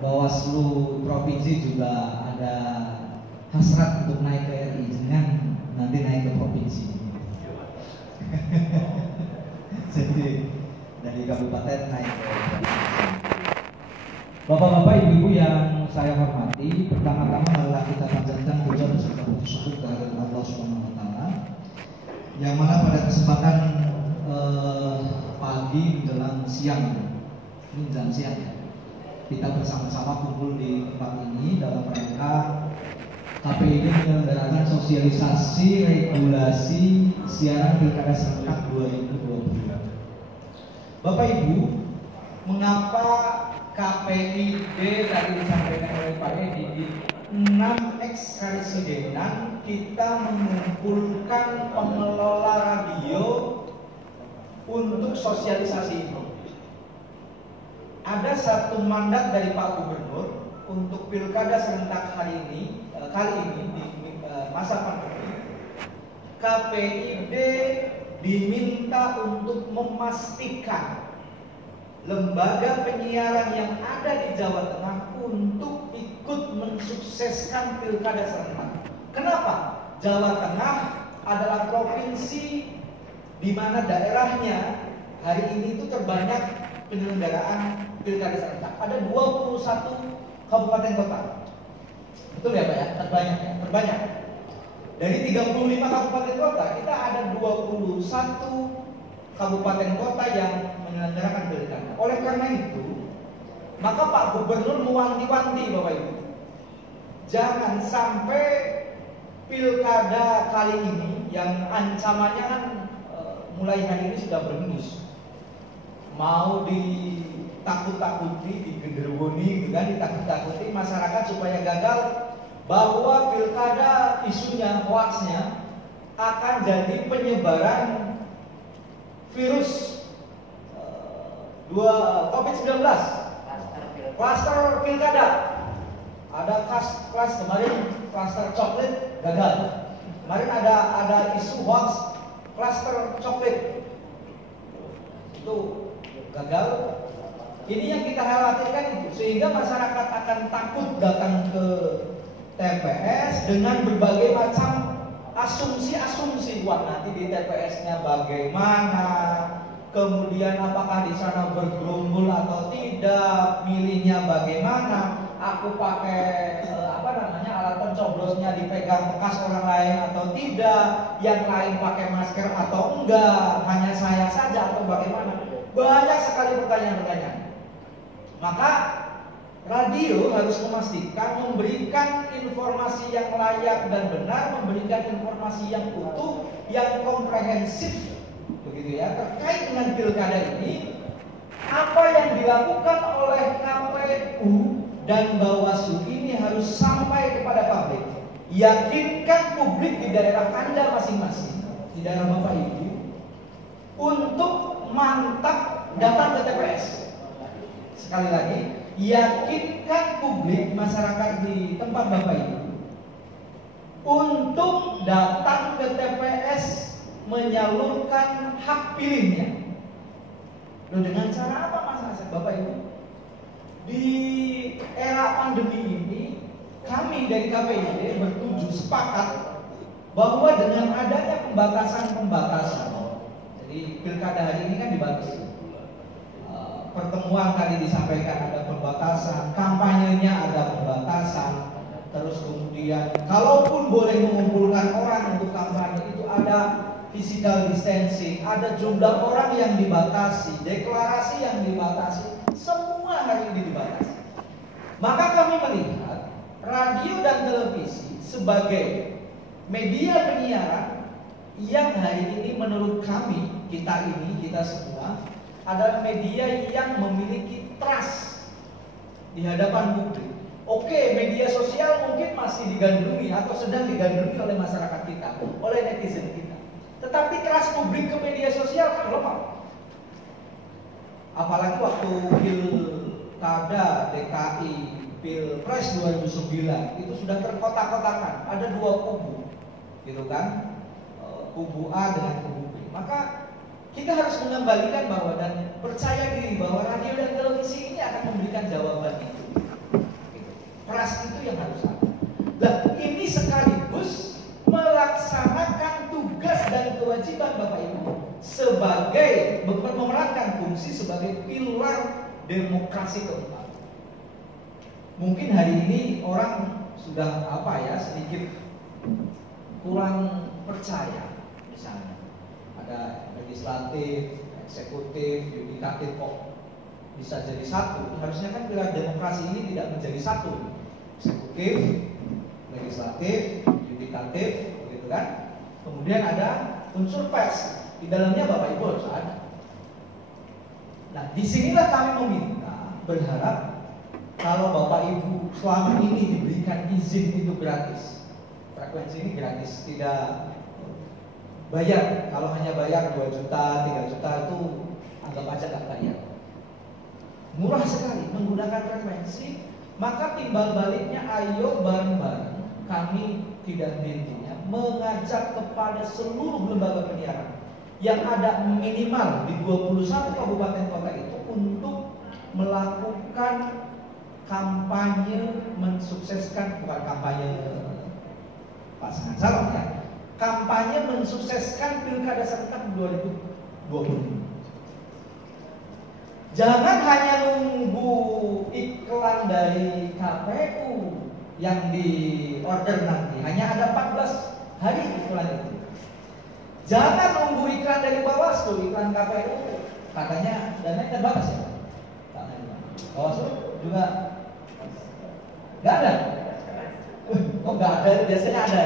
Bawaslu provinsi juga ada hasrat untuk naik ke RI, jangan nanti naik ke provinsi. Jadi dari kabupaten naik ke provinsi. Bapak-bapak, ibu-ibu yang saya hormati, pertama-tama adalah kita panjatkan puja beserta puji syukur kehadirat Allah Subhanahu wa taala. Yang mana pada kesempatan pagi menjelang siang, ini menjelang siang ya, kita bersama-sama kumpul di tempat ini dalam rangka KPID menyelenggarakan sosialisasi regulasi siaran Pilkada serentak 2020. Bapak Ibu, mengapa KPID tadi disampaikan oleh Pak Edi di 6 ekskarsidenan kita mengumpulkan pengelola radio untuk sosialisasi ini? Ada satu mandat dari Pak Gubernur untuk Pilkada serentak kali ini di masa pandemi, KPID diminta untuk memastikan lembaga penyiaran yang ada di Jawa Tengah untuk ikut mensukseskan Pilkada serentak. Kenapa? Jawa Tengah adalah provinsi di mana daerahnya hari ini itu terbanyak penyelenggaraan Pilkada serentak. Ada 21 kabupaten kota. Betul ya Pak ya? Terbanyak. Dari 35 kabupaten kota, kita ada 21 kabupaten kota yang menyelenggarakan pilkada. Oleh karena itu, maka Pak Gubernur mewanti-wanti Bapak Ibu, jangan sampai pilkada kali ini yang ancamannya kan mulai hari ini sudah berhembus, mau ditakut-takuti, digenderwoni, gitu kan, ditakut-takuti masyarakat supaya gagal, bahwa pilkada isunya, hoaxnya akan jadi penyebaran virus COVID-19, klaster pilkada. Ada kelas kemarin klaster coklat gagal. Kemarin ada isu hoax klaster coklat itu gagal. Ini yang kita khawatirkan itu, sehingga masyarakat akan takut datang ke TPS dengan berbagai macam asumsi-asumsi. Wah, nanti di TPS-nya bagaimana, kemudian apakah di sana bergerombol atau tidak, milihnya bagaimana, aku pakai alat pencoblosnya dipegang bekas orang lain atau tidak, yang lain pakai masker atau enggak, hanya saya saja atau bagaimana. Banyak sekali pertanyaan-pertanyaan. Maka radio harus memastikan memberikan informasi yang layak dan benar, memberikan informasi yang utuh, yang komprehensif, begitu ya, terkait dengan pilkada ini. Apa yang dilakukan oleh KPU dan Bawaslu ini harus sampai kepada publik. Yakinkan publik di daerah Anda masing-masing, di daerah Bapak Ibu, untuk mantap datang ke TPS. Sekali lagi, yakinkan publik, masyarakat di tempat Bapak Ibu, untuk datang ke TPS menyalurkan hak pilihnya. Loh, dengan cara apa Mas Bapak Ibu? Di era pandemi ini, kami dari KPID bertujuh sepakat bahwa dengan adanya pembatasan, jadi pilkada hari ini kan dibatasi. Pertemuan tadi disampaikan ada pembatasan, kampanyenya ada pembatasan, terus kemudian kalaupun boleh mengumpulkan orang untuk kampanye itu ada physical distancing, ada jumlah orang yang dibatasi, deklarasi yang dibatasi, semua hari ini dibatasi. Maka kami melihat radio dan televisi sebagai media penyiaran yang hari ini menurut kami, kita semua adalah media yang memiliki trust di hadapan publik. Oke, media sosial mungkin masih digandrungi atau sedang digandrungi oleh masyarakat kita, oleh netizen kita. Tetapi trust publik ke media sosial kan lemah. Apalagi waktu pilkada DKI, Pilpres 2009 itu sudah terkotak-kotakan, ada dua kubu, gitu kan, kubu A dengan kubu B. Maka kita harus mengembalikan bahwa dan percaya diri bahwa radio dan televisi ini akan memberikan jawaban itu. berfungsi sebagai pilar demokrasi keempat. Mungkin hari ini orang sudah sedikit kurang percaya, misalnya ada legislatif, eksekutif, yudikatif kok bisa jadi satu. Harusnya kan pilar demokrasi ini tidak menjadi satu, eksekutif, legislatif, yudikatif, begitu kan? Kemudian ada unsur pers, di dalamnya Bapak Ibu harus ada. Nah, disinilah kami meminta, berharap kalau Bapak Ibu selama ini diberikan izin itu gratis, frekuensi ini gratis, tidak bayar. Kalau hanya bayar 2 juta, 3 juta itu anggap aja nggak bayar. Murah sekali menggunakan frekuensi. Maka timbal baliknya, ayo bareng-bareng kami tidak henti-hentinya mengajak kepada seluruh lembaga penyiaran yang ada minimal di 21 kabupaten kota itu untuk melakukan kampanye mensukseskan, bukan kampanye pasangan calon ya, kampanye mensukseskan Pilkada serentak 2020. Jangan hanya nunggu iklan dari KPU yang di order nanti, hanya ada 14 hari iklan itu. Jangan nunggu iklan dari Bawaslu, iklan KPU katanya dananya terbatas ya. Bawaslu juga nggak ada. Oh nggak ada, biasanya ada.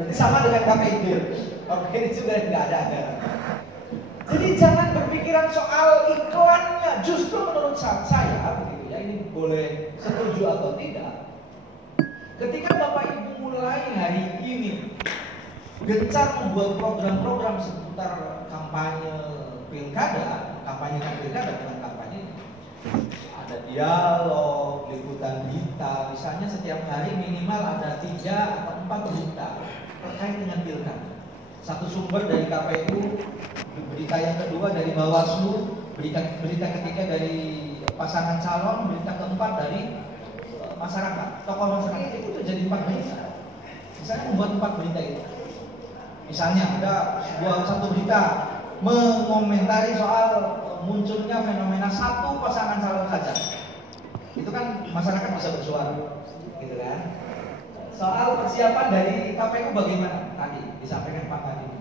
Berarti sama dengan KPU. Oke, ini juga nggak ada. Jadi jangan berpikiran soal iklannya. Justru menurut saya begitu ya, ini boleh setuju atau tidak. Ketika Bapak Ibu mulai hari ini gencar membuat program-program seputar kampanye pilkada, bukan kampanye. Ada dialog, liputan berita, misalnya setiap hari minimal ada 3 atau 4 berita terkait dengan pilkada. Satu sumber dari KPU, berita yang kedua dari Bawaslu, berita ketiga dari pasangan calon, berita keempat dari masyarakat, tokoh masyarakat. Itu jadi 4 berita. Misalnya membuat 4 berita itu. Misalnya ada satu berita mengomentari soal munculnya fenomena satu pasangan calon saja. Itu kan masyarakat bisa bersuara, gitu kan? Soal persiapan dari KPU bagaimana? Tadi disampaikan Pak Kadin.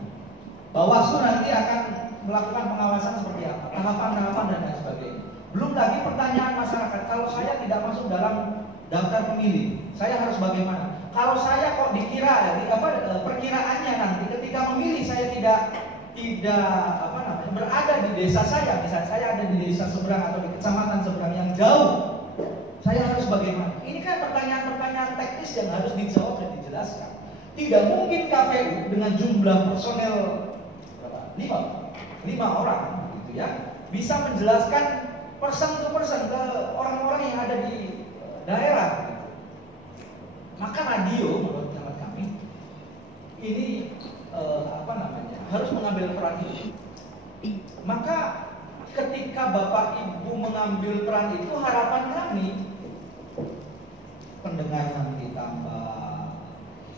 Bawaslu nanti akan melakukan pengawasan seperti apa, tahapan-tahapan dan lain sebagainya. Belum lagi pertanyaan masyarakat, kalau saya tidak masuk dalam daftar pemilih, saya harus bagaimana? Kalau saya kok dikira, perkiraannya nanti ketika memilih saya tidak berada di desa saya, misalnya saya ada di desa seberang atau di kecamatan seberang yang jauh, saya harus bagaimana? Ini kan pertanyaan-pertanyaan teknis yang harus dijawab dan dijelaskan. Tidak mungkin KPU dengan jumlah personel 5 orang, gitu ya, bisa menjelaskan person to person ke orang-orang yang ada di daerah. Maka radio menurut hemat kami ini harus mengambil peran itu. Maka ketika Bapak Ibu mengambil peran itu, harapan kami pendengar nanti tambah,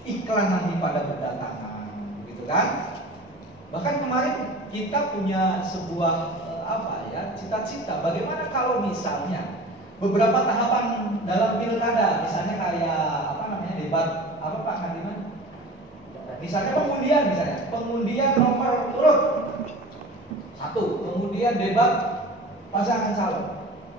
iklan nanti pada berdatangan, gitu kan? Bahkan kemarin kita punya sebuah cita-cita. Bagaimana kalau misalnya beberapa tahapan dalam pilkada, misalnya kayak debat Pak Kadiman? Misalnya pengundian nomor urut 1, kemudian debat pasangan calon.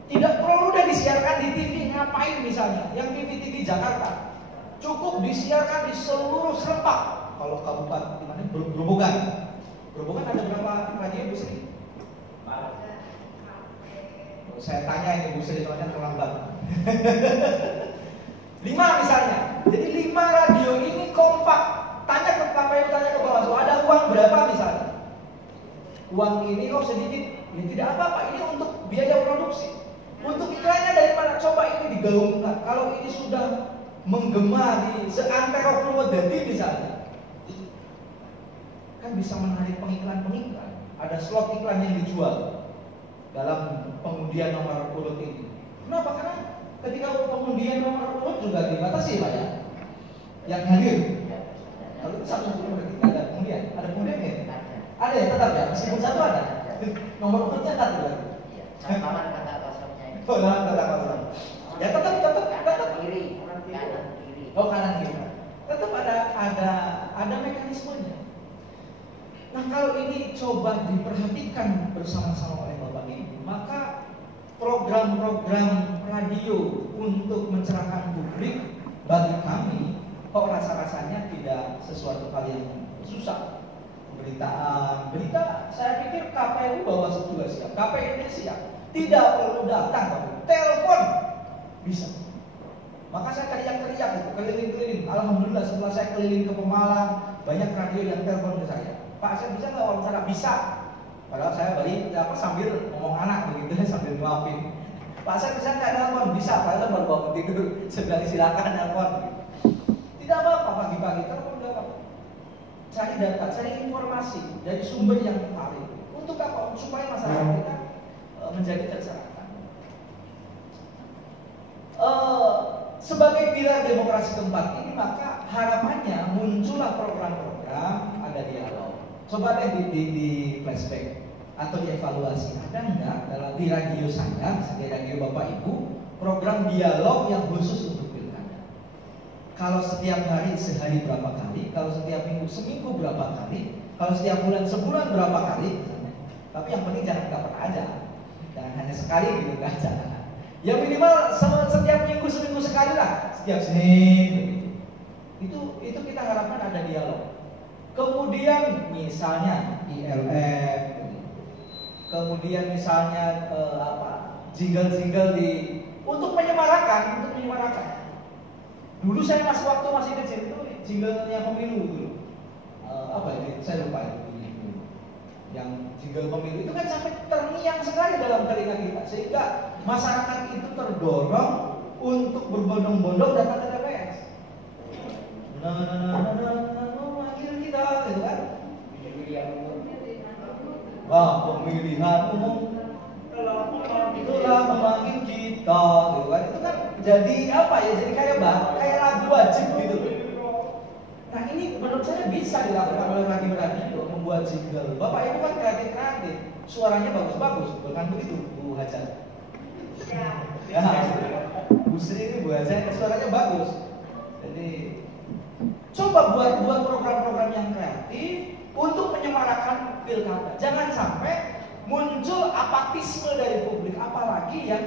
Tidak perlu udah disiarkan di TV, ngapain misalnya? Yang TV Jakarta cukup disiarkan di seluruh Serempak. Kalau kabupaten mana? Berhubungan ada berapa radio Bu Sri? Saya tanya ini Bu Sri soalnya terlambat. 5 misalnya. Jadi 5 radio ini kompak. Tanya ke KPU, tanya ke Bawaslu, ada uang berapa misalnya? Uang ini sedikit, ya tidak apa-apa. Ini untuk biaya produksi. Untuk iklannya dari mana? Coba ini digaungkan. Kalau ini sudah menggema di seantero Purwodadi misalnya, kan bisa menarik pengiklan. Ada slot iklan yang dijual dalam pengundian nomor urut ini. Kenapa? Karena ketika pengundian nomor urut juga dibatasi Pak ya, yang hadir. Kalau itu satu berarti ada pengundian ya? Ada ya, tetap ya, meskipun satu ada. Nomor urutnya kan tuh. Iya, kanan kata kosongnya itu. Oh, kata kosong. Ya tetap Kanan kiri. Oh, kanan kiri. Tetap ada mekanismenya. Nah, kalau ini coba diperhatikan bersama-sama oleh Bapak Ibu, maka program-program radio untuk mencerahkan publik bagi kami kok rasa-rasanya tidak sesuatu hal yang susah. Berita saya pikir KPU Bawaslu juga siap, KPUD siap, tidak perlu datang, telepon bisa. Maka saya teriak-teriak itu, keliling-keliling. Alhamdulillah setelah saya keliling ke Pemalang, banyak radio yang telepon ke saya. Pak, saya bisa nggak wawancara? Bisa. Padahal saya sambil ngomong anak begitu, sambil nyuapin. Pak, saya bisa nggak telepon? Bisa. Padahal baru bangun tidur. Saya bilang silakan telepon. Tidak apa-apa, pagi-pagi telepon nggak apa-apa. Cari data, cari informasi dari sumber yang valid. Untuk apa? Supaya masyarakat kita menjadi tercerahkan. Sebagai pilar demokrasi keempat ini, maka harapannya muncullah program-program, ada dialog. Coba deh di flashback atau dievaluasi, ada enggak dalam di radio saya, di radio Bapak Ibu, program dialog yang khusus untuk pilkada? Kalau setiap hari sehari berapa kali, kalau setiap minggu seminggu berapa kali, kalau setiap bulan sebulan berapa kali, misalnya. Tapi yang penting jangan nggak pernah aja, jangan hanya sekali gitu kan, jangan. Ya minimal setiap minggu seminggu sekali lah, setiap Senin begitu. Itu kita harapkan ada dialog. Kemudian misalnya ILF, kemudian misalnya jingle-jingle untuk menyemarakan. Dulu saya masih kecil itu jinglenya pemilu dulu. Apa ini? Saya lupa itu. Yang jingle pemilu itu kan sampai terngiang sekali dalam telinga kita, sehingga masyarakat itu terdorong untuk berbondong-bondong datang ke TPS. Wakil kita, gitu kan? Pemilihan umum itulah memanggil kita, gitu kan? Itu kan jadi apa ya? Jadi kayak lagu wajib gitu. Nah, ini menurut saya bisa dilakukan oleh radio membuat jingle. Bapak Ibu kan kreatif, suaranya bagus-bagus, bukan begitu, Bu Hajar? Ya, Bu Sri ini Bu Hajar suaranya bagus. Jadi coba buat program-program yang kreatif untuk menyemarakan pilkada. Jangan sampai muncul apatisme dari publik, apalagi yang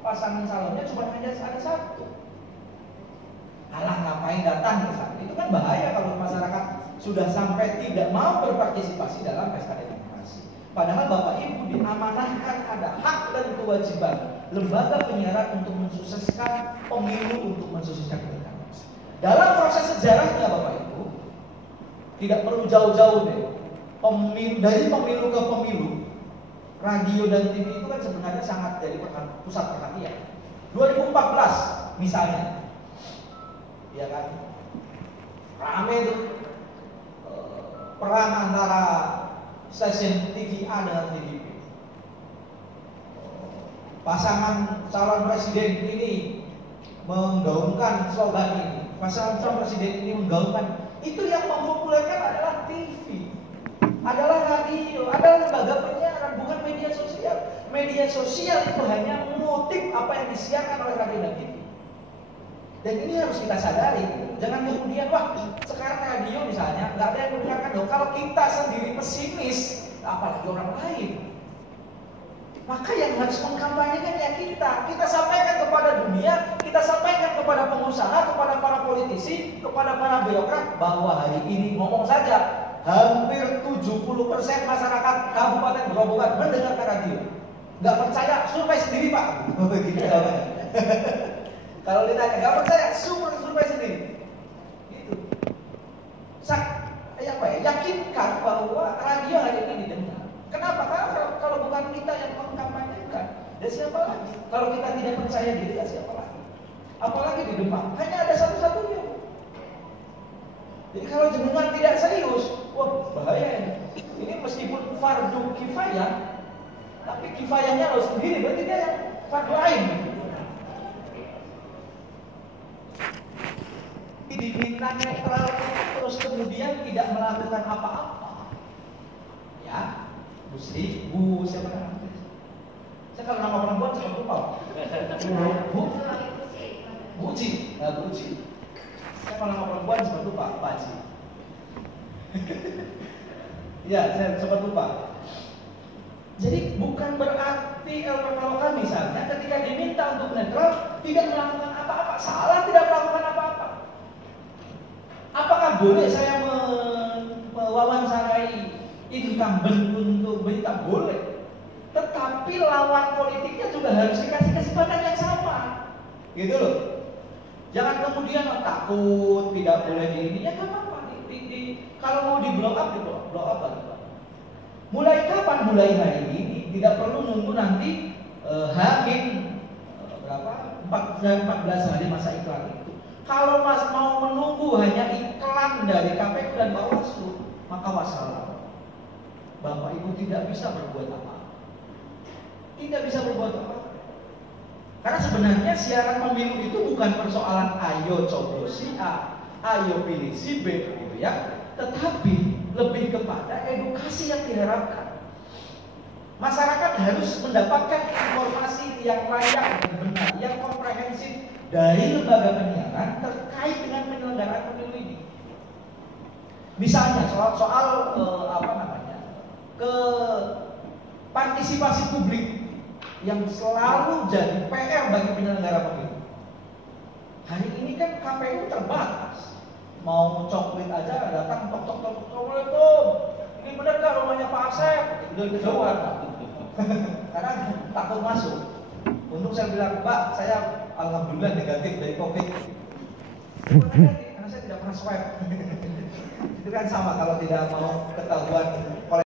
pasangan calonnya cuma hanya ada satu. Alah, ngapain datang ke sana? Itu kan bahaya kalau masyarakat sudah sampai tidak mau berpartisipasi dalam pesta demokrasi. Padahal Bapak Ibu diamanahkan ada hak dan kewajiban lembaga penyiaran untuk mensukseskan pemilu, untuk mensukseskan pilkada. Dalam proses sejarahnya Bapak Ibu, tidak perlu jauh-jauh deh. Dari pemilu ke pemilu, radio dan TV itu kan sebenarnya sangat jadi pusat perhatian. 2014 misalnya, ya kan, rame itu perang antara stasiun TV A dan TV B. Pasangan calon presiden ini menggaungkan slogan ini. Pasangan calon presiden ini menggaungkan. Itu yang mempopulerkan adalah TV, adalah radio, adalah lembaga penyiaran, bukan media sosial. Media sosial itu hanya mengutip apa yang disiarkan oleh radio dan TV. Dan ini harus kita sadari. Jangan kemudian, sekarang radio misalnya nggak ada yang mendengarkan dong. Kalau kita sendiri pesimis, apalagi orang lain. Maka yang harus mengkampanyekan ya kita. Kita sampaikan kepada dunia, kita sampaikan kepada pengusaha, kepada para politisi, kepada para birokrat bahwa hari ini ngomong saja hampir 70% masyarakat Kabupaten Grobogan mendengarkan radio. Nggak percaya, survei sendiri Pak. Begitu jawabannya. Kalau ditanya nggak percaya, survei sendiri. Gitu. Yakinkan bahwa radio hari ini didengar. Kenapa? Karena kalau bukan kita yang mengkampanyekan, ya siapa lagi? Kalau kita tidak percaya diri, ya siapa lagi? Apalagi di Demak, hanya ada satu-satunya. Jadi kalau jenengan tidak serius, wah bahaya ini. Ini meskipun fardu kifayah, tapi kifayahnya lo sendiri, berarti dia yang fardu ain. Diminta netral terus kemudian tidak melakukan apa-apa, ya Bu siapa namanya? Saya kalau nama perempuan cepat lupa. Bu Uci. Saya kalau nama perempuan cepat lupa, Pak Ci. Ya, saya cepat lupa. Jadi bukan berarti LPPLK misalnya ketika diminta untuk netral tidak melakukan apa-apa, salah tidak melakukan apa-apa. Apakah boleh saya mewawancarai incumbent untuk berita? Boleh. Tetapi lawan politiknya juga harus dikasih kesempatan yang sama. Gitu loh. Jangan kemudian takut tidak boleh di ini, ya nggak apa-apa. Kalau mau di blow up lagi. Mulai kapan? Mulai hari ini. Tidak perlu nunggu nanti berapa? 14 hari masa iklan itu. Kalau Mas mau menunggu hanya iklan dari KPU dan Bawaslu, maka wassalam. Bapak Ibu tidak bisa berbuat apa-apa. Tidak bisa berbuat apa-apa. Karena sebenarnya siaran pemilu itu bukan persoalan ayo coblos si A, ayo pilih si B gitu ya. Tetapi lebih kepada edukasi yang diharapkan. Masyarakat harus mendapatkan informasi yang layak dan benar, yang komprehensif dari lembaga penyiaran terkait dengan penyelenggaraan pemilu ini. Misalnya soal ke partisipasi publik yang selalu jadi PR bagi penyelenggara pemilu. Hari ini kan KPU terbatas. Mau coklit aja datang tok Assalamualaikum. Ini benar gak rumahnya Pak Asep? Udah kejauhan. Karena takut masuk. Untuk saya bilang, Pak, saya alhamdulillah negatif dari COVID. Karena saya tidak pernah swab. Itu kan sama kalau tidak mau ketahuan